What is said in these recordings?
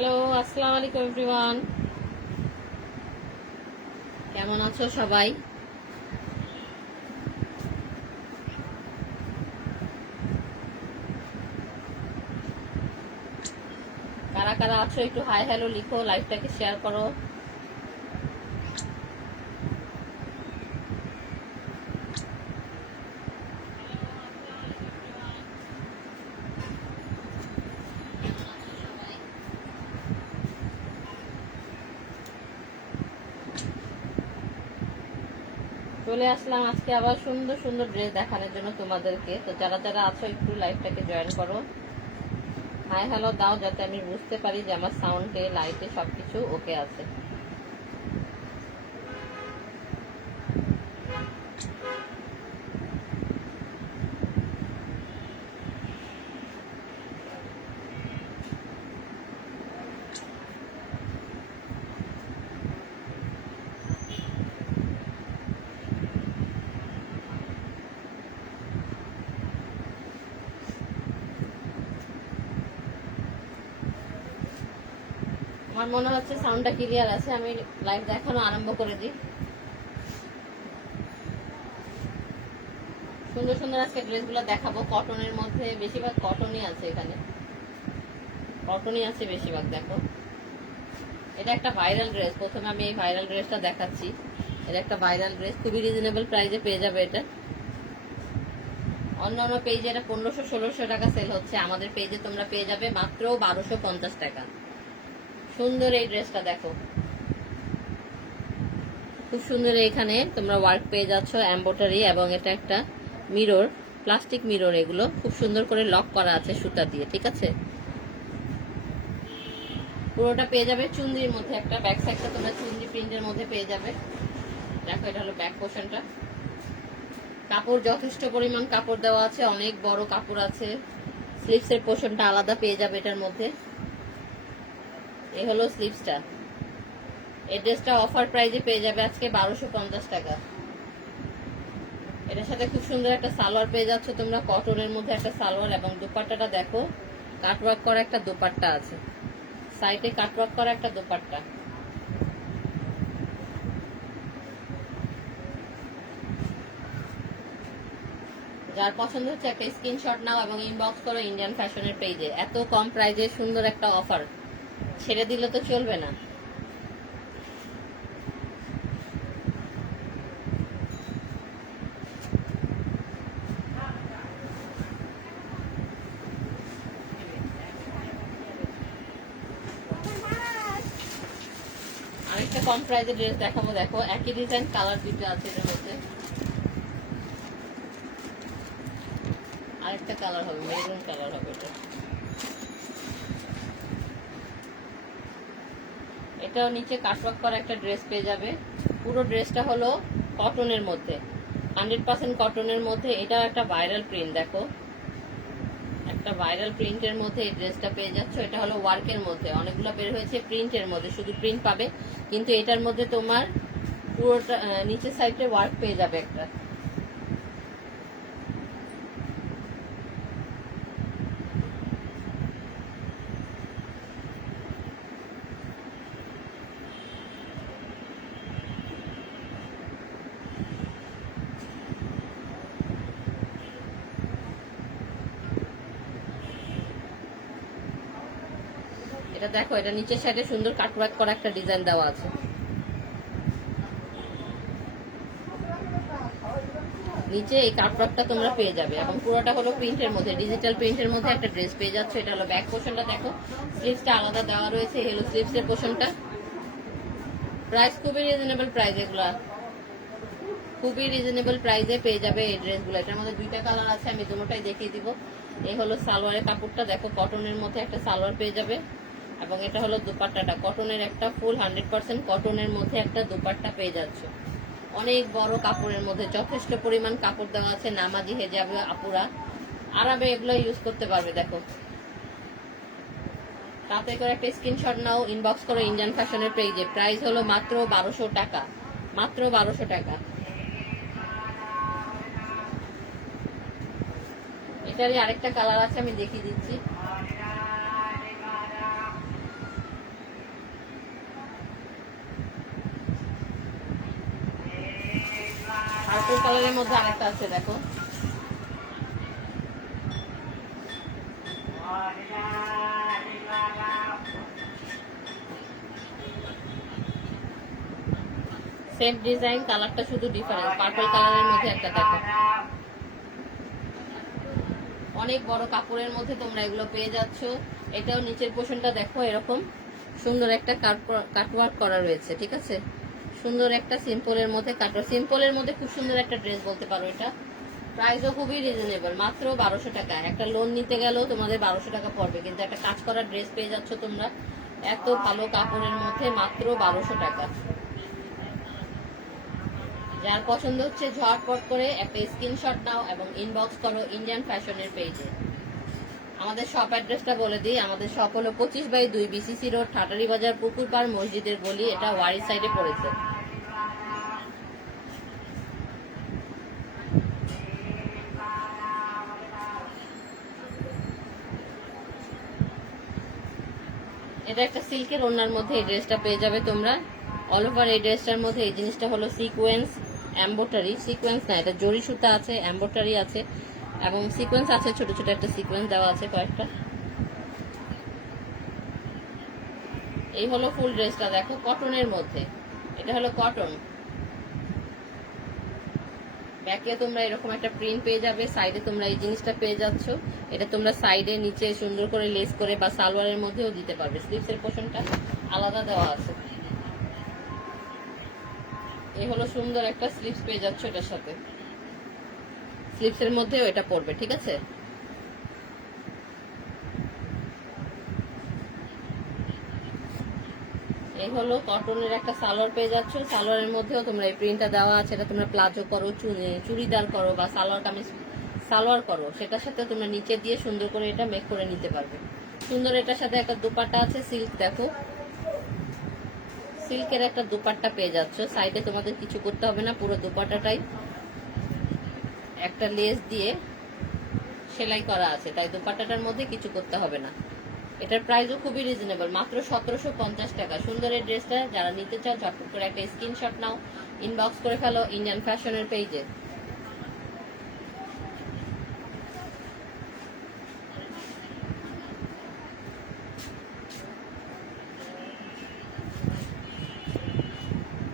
Hello আসসালামু আলাইকুম everyone কেমন আছো সবাই? কারা কারা আছো একটু হাই হ্যালো লিখো লাইভটাকে শেয়ার করো। চলে আসলাম আজকে আবার সুন্দর সুন্দর ড্রেস দেখানোর জন্য তোমাদেরকে। তো যারা যারা আছো, একটু লাইভটাকে জয়েন করো। হাই হ্যালো দাও যাতে আমি বুঝতে পারি যে আমার সাউন্ডে লাইটে সব কিছু ওকে আছে। আমার মনে হচ্ছে সাউন্ডটা ক্লিয়ার আছে, আমি লাইভ দেখানো আরম্ভ করে দিই। সুন্দর সুন্দর আজকে ড্রেসগুলো দেখাবো কটনের মধ্যে, বেশিরভাগ কটনই আছে এখানে। কটনই আছে বেশিরভাগ, দেখো। এটা একটা ভাইরাল ড্রেস প্রথমে আমি এই ভাইরাল ড্রেসটা দেখাচ্ছি। এটা একটা ভাইরাল ড্রেস খুবই রিজনেবল প্রাইসে পেয়ে যাবে এটা। অন্যান্য পেজে এটা পনেরোশো, ষোলোশো টাকা সেল হচ্ছে, আমাদের পেজে তোমরা পেয়ে যাবে মাত্র বারোশো পঞ্চাশ টাকা। সুন্দর এই ড্রেসটা দেখো। খুব সুন্দর এখানে তোমরা ওয়ার্ক পেয়ে যাচ্ছ এম্বোটারি এবং এটা একটা মিরর প্লাস্টিক মিরর এগুলো। খুব সুন্দর করে লক করা আছে সুতা দিয়ে, ঠিক আছে? পুরোটা পেয়ে যাবে চুন্দির মধ্যে, একটা ব্যাক সাইডটা তোমরা চুন্দি প্রিন্টের মধ্যে পেয়ে যাবে। দেখো, এটা হলো ব্যাক পোর্শনটা কাপড় যথেষ্ট পরিমাণ কাপড় দেওয়া আছে, অনেক বড় কাপড় আছে। স্লিভসের পোর্শনটা আলাদা পেয়ে যাবে এটার মধ্যে। এই হলো স্লিপসটা এই ড্রেসটা অফার প্রাইজে পেয়ে যাবে আজকে বারোশো পঞ্চাশ টাকা। এটার সাথে খুব সুন্দর একটা সালোয়ার পেয়ে যাচ্ছ তোমরা কটনের মধ্যে একটা সালোয়ার এবং দোপাট্টাটা দেখো কাটওয়ার্ক করা একটা দোপাট্টা আছে। সাইডে কাটওয়ার্ক করা একটা দোপাট্টা। যার পছন্দ হচ্ছে একটা স্ক্রিনশট নাও এবং ইনবক্স করো ইন্ডিয়ান ফ্যাশনের পেজে এত কম প্রাইজে সুন্দর একটা অফার ছেড়ে দিলে তো চলবে না। আরেকটা কম প্রাইজের ড্রেস দেখাবো, দেখো। একই ডিজাইন কালার দুটো আছে এর মধ্যে। আরেকটা কালার হবে মেরুন কালার হবে এটা। এটাও নিচে কাটওয়ার্ক করা একটা ড্রেস পেয়ে যাবে। পুরো ড্রেসটা হলো কটনের মধ্যে। হান্ড্রেড পার্সেন্ট কটনের মধ্যে। এটাও একটা ভাইরাল প্রিন্ট দেখো। একটা ভাইরাল প্রিন্টের মধ্যে এই ড্রেসটা পেয়ে যাচ্ছ। এটা হলো ওয়ার্কের মধ্যে। অনেকগুলো বের হয়েছে প্রিন্টের মধ্যে। শুধু প্রিন্ট পাবে। কিন্তু এটার মধ্যে তোমার পুরোটা নিচের সাইডে ওয়ার্ক পেয়ে যাবে একটা। এটা দেখো, এটা নিচের সাইডে সুন্দর কাটওয়ার্ক করা একটা ডিজাইন দেওয়া আছে। নিচে এই কাটওয়ার্কটা তোমরা পেয়ে যাবে। এবং পুরোটা হলো প্রিন্টের মধ্যে ডিজিটাল প্রিন্টের মধ্যে একটা ড্রেস পেয়ে যাচ্ছে। এটা হলো ব্যাক পোর্শনটা দেখো। স্লিভসটা আলাদা দেওয়া রয়েছে হেলো স্লিভসের পোর্শনটা প্রাইস খুবই রিজনেবল প্রাইস এগুলা। খুবই রিজনেবল প্রাইসে পেয়ে যাবে এই ড্রেসগুলো। এটার মধ্যে দুইটা কালার আছে, আমি দুটোটাই দেখিয়ে দিব। এই হলো সালোয়ারের কাপড়টা, দেখো কটনের মধ্যে একটা সালোয়ার পেয়ে যাবে। এবং এটা হলো দুপাট্টাটা। কটনের একটা ফুল হান্ড্রেড পার্সেন্ট কটনের মধ্যে একটা দুপাট্টা পেয়ে যাচ্ছে। অনেক বড় কাপড়ের মধ্যে যথেষ্ট পরিমাণ কাপড় দেওয়া আছে, নামাজি হেজাবে আপুরা। আরামে এগুলো ইউজ করতে পারবে, দেখো। তাতে করে একটা স্ক্রিনশট নাও ইনবক্স করো ইন্ডিয়ান ফ্যাশনের পেজে প্রাইস হলো মাত্র বারোশো টাকা। মাত্র বারোশো টাকা। এটারই আরেকটা কালার আছে, আমি দেখিয়ে দিচ্ছি। কালারের মধ্যে আরেকটা আছে, দেখো। সেম ডিজাইন কালারটা শুধু ডিফারেন্স পার্পল কালারের মধ্যে একটা দেখো। অনেক বড় কাপড়ের মধ্যে তোমরা এগুলো পেয়ে যাচ্ছ। এটাও নিচের পোর্শনটা দেখো, এরকম। সুন্দর একটা কাটওয়ার্ক করা রয়েছে, ঠিক আছে? সুন্দর একটা সিম্পলের মধ্যে কাটওয়ার্ক। সিম্পলের মধ্যে খুব সুন্দর একটা ড্রেস বলতে পারো এটা। প্রাইসও খুবই রিজনেবল মাত্র বারোশো টাকা। একটা লোন নিতে গেলেও তোমাদের বারোশো টাকা পড়বে, কিন্তু একটা কাজ করা ড্রেস পেয়ে যাচ্ছ তোমরা, এত ভালো কাপড়ের মধ্যে মাত্র বারোশো টাকা। যার পছন্দ হচ্ছে ঝটপট করে একটা স্ক্রিনশট নাও এবং ইনবক্স করো ইন্ডিয়ান ফ্যাশনের পেজে আমাদের শপ অ্যাড্রেসটা বলে দিই। আমাদের শপ হলো পঁচিশ বাই দুই বিসিসি রোড ঠাটারি বাজার পুকুরপাড় মসজিদের গলি। এটা ওয়ারি সাইডে পড়েছে। এটা একটা সিল্কের ওনার মধ্যে এই ড্রেসটা পেয়ে যাবে তোমরা। অল ওভার এই ড্রেসটার মধ্যে এই জিনিসটা হলো সিকোয়েন্স এম্বোটারি সিকোয়েন্স না, এটা জরি সুতা আছে এম্বোটারি আছে। এবং সিকোয়েন্স আছে, ছোট ছোট একটা সিকোয়েন্স দেওয়া আছে কয়েকটা। এই হলো ফুল ড্রেসটা দেখো কটনের মধ্যে। এটা হলো কটন ব্যাকে তোমরা এরকম একটা প্রিন্ট পেয়ে যাবে সাইডে তোমরা এই জিনিসটা পেয়ে যাচ্ছ। এটা তোমরা সাইডে নিচে সুন্দর করে লেস করে বা সালোয়ারের মধ্যেও দিতে পারবে। স্লিপসের পোর্শনটা আলাদা দেওয়া আছে। এই হলো সুন্দর একটা স্লিপস পেয়ে যাচ্ছ এটার সাথে। স্লিপসের মধ্যেও এটা পড়বে, ঠিক আছে? এই হলো কটনের একটা সালোয়ার পেয়ে যাচ্ছ। সালোয়ারের মধ্যেও তোমরা এই প্রিন্টটা দেওয়া আছে, এটা তোমরা প্লাজো করো চুড়িদার করো বা সালোয়ার কামিজ, সালোয়ার করো। সেটার সাথে তোমরা নিচে দিয়ে সুন্দর করে এটা মেক করে নিতে পারবে। সুন্দর এটার সাথে একটা দুপাট্টা আছে সিল্ক দেখো। সিল্কের একটা দুপাট্টা পেয়ে যাচ্ছ। সাইডে তোমাদের কিছু করতে হবে না, পুরো দুপাট্টাটাই। একটা লেস দিয়ে সেলাই করা আছে, তাই দুপাট্টাটার মধ্যে কিছু করতে হবে না। এটার প্রাইসও খুবই রিজনেবল মাত্র সতেরোশো পঞ্চাশ টাকা। সুন্দর এই ড্রেসটা যারা নিতে চাও ঝটপট করে একটা স্ক্রিনশট নাও ইনবক্স করে ফেলো ইন্ডিয়ান ফ্যাশনের পেজে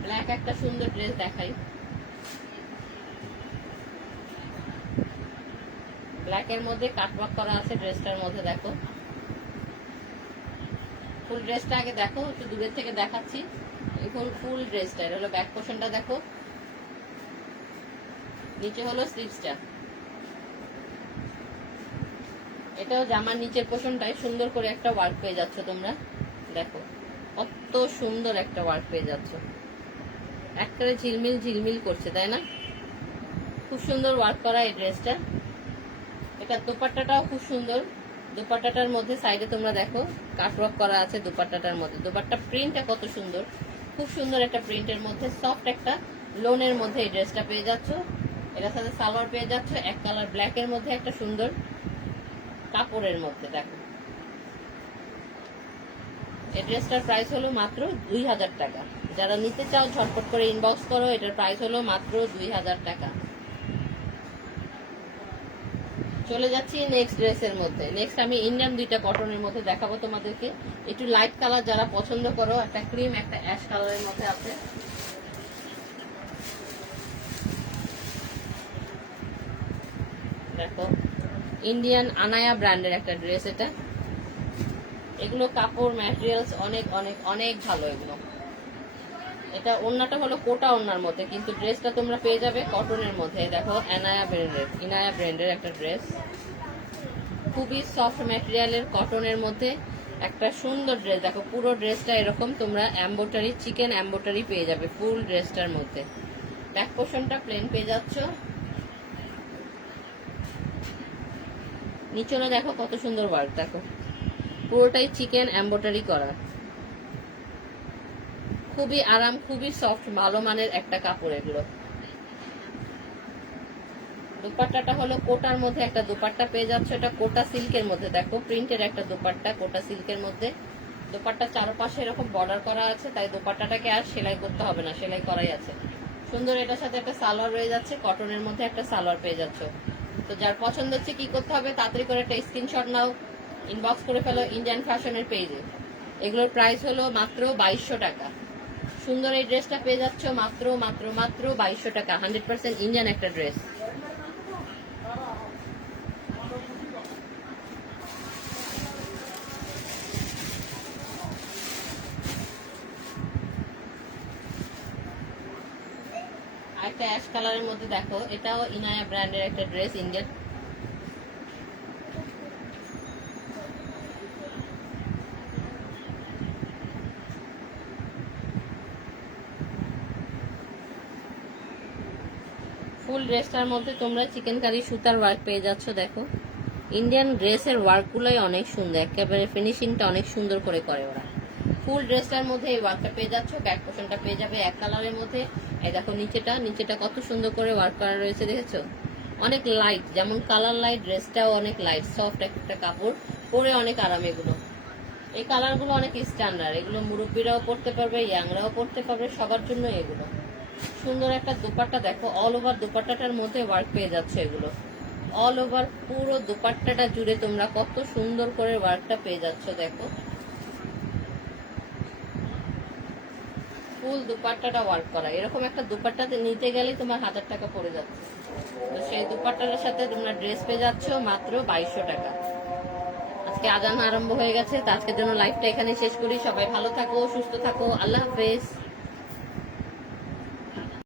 ব্ল্যাক একটা সুন্দর ড্রেস দেখাই। ব্ল্যাকের মধ্যে, কাটওয়ার্ক করা আছে ড্রেসটার মধ্যে, দেখো। ফুল ড্রেসটা আগে দেখো, একটু দূরের থেকে দেখাচ্ছি। এখন ফুল ড্রেসটা এটা হলো ব্যাক পোর্শনটা দেখো। নিচে হলো স্লিভসটা। এটাও জামার নিচের পোর্শনটায় সুন্দর করে একটা ওয়ার্ক পেয়ে যাচ্ছ তোমরা। দেখো, কত সুন্দর একটা ওয়ার্ক পেয়ে যাচ্ছ। একবারে ঝিলমিল ঝিলমিল করছে, তাই না? খুব সুন্দর ওয়ার্ক করা এই ড্রেসটা। এটা দোপাট্টাটাও খুব সুন্দর। দোপাট্টাটার মধ্যে সাইডে তোমরা দেখো কাটওয়ার্ক করা আছে দোপাট্টাটার মধ্যে। দোপাট্টা প্রিন্টটা কত সুন্দর। খুব সুন্দর একটা প্রিন্টের মধ্যে, সফট একটা লোনের মধ্যে এই ড্রেসটা পেয়ে যাচ্ছ। এটার সাথে সালোয়ার পেয়ে যাচ্ছ, এক কালার ব্ল্যাকের মধ্যে একটা সুন্দর কাপড়ের মধ্যে, দেখো। এই ড্রেসটার প্রাইস হলো মাত্র দুই হাজার টাকা। যারা নিতে চাও, ঝটপট করে ইনবক্স করো, এটার প্রাইস হলো মাত্র দুই হাজার টাকা। চলে যাচ্ছি নেক্সট ড্রেসের মধ্যে। নেক্সট আমি ইন্ডিয়ান দুইটা কটনের মধ্যে দেখাবো তোমাদেরকে। একটু লাইট কালার যারা পছন্দ করো, একটা ক্রিম একটা অ্যাশ কালারের মধ্যে আছে। দেখো ইন্ডিয়ান আনায়া ব্র্যান্ডের একটা ড্রেস এটা। এগুলো কাপড় ম্যাটেরিয়ালস অনেক অনেক অনেক ভালো এগুলো। এটা ওন্নাটা হলো কোটা ওন্নার মধ্যে, কিন্তু ড্রেসটা তোমরা পেয়ে যাবে কটনের মধ্যে। দেখো এনায়া ব্র্যান্ডের, ইনায়া ব্র্যান্ডের একটা ড্রেস। খুবই সফট ম্যাটেরিয়ালের কটনের মধ্যে একটা সুন্দর ড্রেস। দেখো, পুরো ড্রেসটা এরকম, তোমরা এম্বোটারি চিকেন এম্বোটারি পেয়ে যাবে ফুল ড্রেসটার মধ্যে। ব্যাক পোর্শনটা প্লেন পেয়ে যাচ্ছ। নিচনে দেখো কত সুন্দর ওয়ার্ক দেখো। পুরোটাই চিকেন এম্বোটারি করা। খুবই আরাম, খুবই সফট ভালো মানের একটা কাপড় এগুলো। দুপাট্টাটা হলো কোটার মধ্যে একটা দুপাট্টা পেয়ে যাচ্ছে, এটা কোটা সিল্কের মধ্যে। দেখো, প্রিন্টের একটা দুপাট্টা কোটা সিল্কের মধ্যে। দুপাট্টা চারপাশে এরকম বর্ডার করা আছে, তাই দুপাট্টাটাকে আর সেলাই করতে হবে না, সেলাই করাই আছে। সুন্দর, এটার সাথে একটা সালোয়ার রয়ে যাচ্ছে কটনের মধ্যে একটা সালোয়ার পেয়ে যাচ্ছ। তো যার পছন্দ হচ্ছে কি করতে হবে, তাড়াতাড়ি করে একটা স্ক্রিনশট নাও ইনবক্স করে ফেলো ইন্ডিয়ান ফ্যাশনের পেজে এগুলোর প্রাইস হলো মাত্র বাইশশো টাকা। সুন্দর এই ড্রেসটা পেয়ে যাচ্ছ। মাত্র মাত্র মাত্র বাইশশো টাকা। হান্ড্রেড পার্সেন্ট ইন্ডিয়ান একটা ড্রেস। আরেকটা অ্যাশ কালারের মধ্যে দেখো, এটাও ইনায়া ব্র্যান্ডের একটা ড্রেস, ইন্ডিয়ান ফুল ড্রেসটার মধ্যে তোমরা চিকেন কারি সুতার ওয়ার্ক পেয়ে যাচ্ছ, দেখো। ইন্ডিয়ান ড্রেসের ওয়ার্কগুলোই অনেক সুন্দর, একেবারে ফিনিশিংটা অনেক সুন্দর করে করে ওরা। ফুল ড্রেসটার মধ্যে এই ওয়ার্কটা পেয়ে যাচ্ছ ব্যাক পোর্শনটা পেয়ে যাবে এক কালারের মধ্যে। এই দেখো নিচেটা নিচেটা কত সুন্দর করে ওয়ার্ক করা রয়েছে, দেখেছ? অনেক লাইট যেমন কালার লাইট ড্রেসটাও অনেক লাইট সফট একটা কাপড়, পরে অনেক আরাম এগুলো। এই কালারগুলো অনেক স্ট্যান্ডার্ড এগুলো মুরব্বীরাও পড়তে পারবে ইয়াংরাও পড়তে পারবে, সবার জন্য এগুলো। সুন্দর একটা দোপাট্টা দেখো অল ওভার দোপাট্টাটার মধ্যে ওয়ার্ক পেয়ে যাচ্ছে এগুলো। অল ওভার পুরো দোপাট্টাটা জুড়ে তোমরা কত সুন্দর করে ওয়ার্কটা পেয়ে যাচ্ছ, দেখো। ফুল দুপাট্টাটা ওয়ার্ক করা। এরকম একটা দুপাট্টাতে নিতে গেলে তোমার হাজার টাকা পড়ে যাচ্ছে। তো সেই দুপাট্টাটার সাথে তোমরা ড্রেস পেয়ে যাচ্ছ মাত্র বাইশশো টাকা। আজকে আজান আরম্ভ হয়ে গেছে, তো আজকের জন্য লাইফটা এখানে শেষ করি। সবাই ভালো থাকো, সুস্থ থাকো। আল্লাহ হাফেজ।